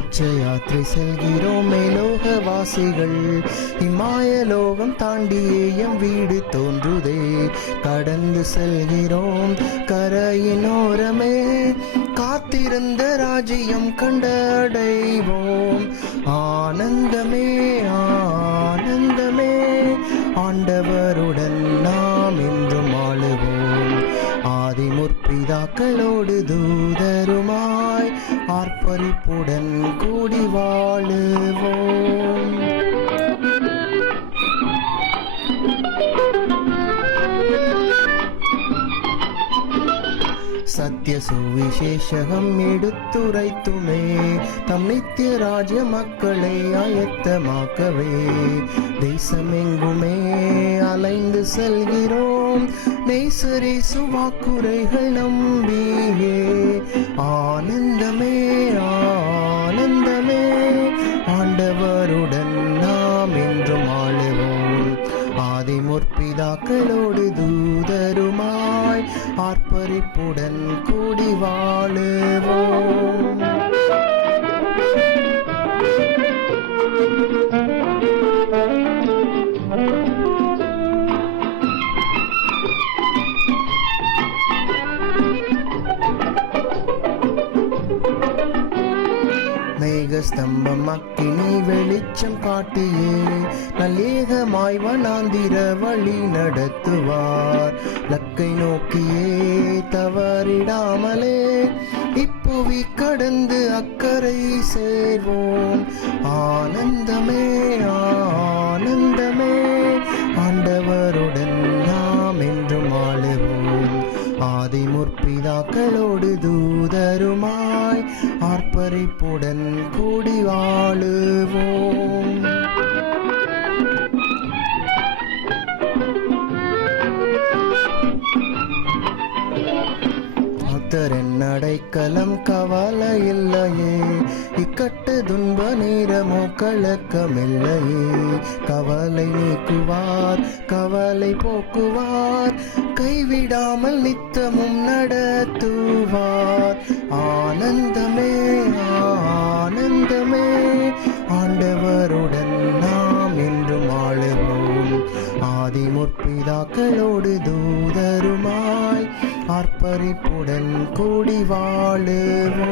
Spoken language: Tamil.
மோட்ச யாத்திரை செல்கிறோம் மேலோகவாசிகள். இமாயலோகம் தாண்டியே எம் வீடு தோன்றுதே. கடந்து செல்கிறோம் கரையினோரமே, காத்திருந்த ராஜ்யம் கண்டடைவோம். ஆனந்தமே ஆனந்தமே, ஆண்டவருடன் நாம் என்றும் ஆளுவோம். ஆதி முற்பிதாக்களோடு தூதருமாய் ஆர்ப்பரிப்புடன் கூடி வாழுவோம். சத்திய சுவிசேஷகம் எடுத்துரைத்துமே, தம் நித்திய ராஜ்ய மக்களை ஆயத்தமாக்கவே தேசமெங்குமே அலைந்து செல்கிறோம். நேசரேசு வாக்குரைகள் நம்பியே ஆனந்தமே ஆனந்தமே, ஆண்டவருடன் நாம் என்றும் ஆளுவோம். ஆதி முற்பிதாக்களோடு தூதருமாய் ஆர்ப்பரிப்புடன் கூடி வாழுவோம். மேகஸ்தம்பம் அக்கினி வெளிச்சம் காட்டியே நல்லேகமாய் வனாந்திர வழி நடத்துவார். லக்கை நோக்கியே தவறிடாமலே இப்புவி கடந்து அக்கறை சேர்வோம். ஆனந்தமே ஆனந்தமே, ஆண்டவருடன் நாம் என்றும் ஆளுவோம். ஆதி முற்பிதாக்களோடு தூதருமாய் ஆர்ப்பரிப்புடன் கூடி வாழுவோம். கர்த்தரின் அடைக்கலம் கவலை இல்லையே, இக்கட்டு துன்ப நேரமோ கலக்கமில்லையே. கவலை நீக்குவார் கவலை போக்குவார், கைவிடாமல் நித்தமும் நடத்துவார். ஆனந்தமே ஆனந்தமே, ஆண்டவருடன் நாம் என்றும் ஆளுவோம். ஆதி முற்பிதாக்களோடு தூதருமாய் ஆர்ப்பரிப்புடன் கூடி வாழுவோம்.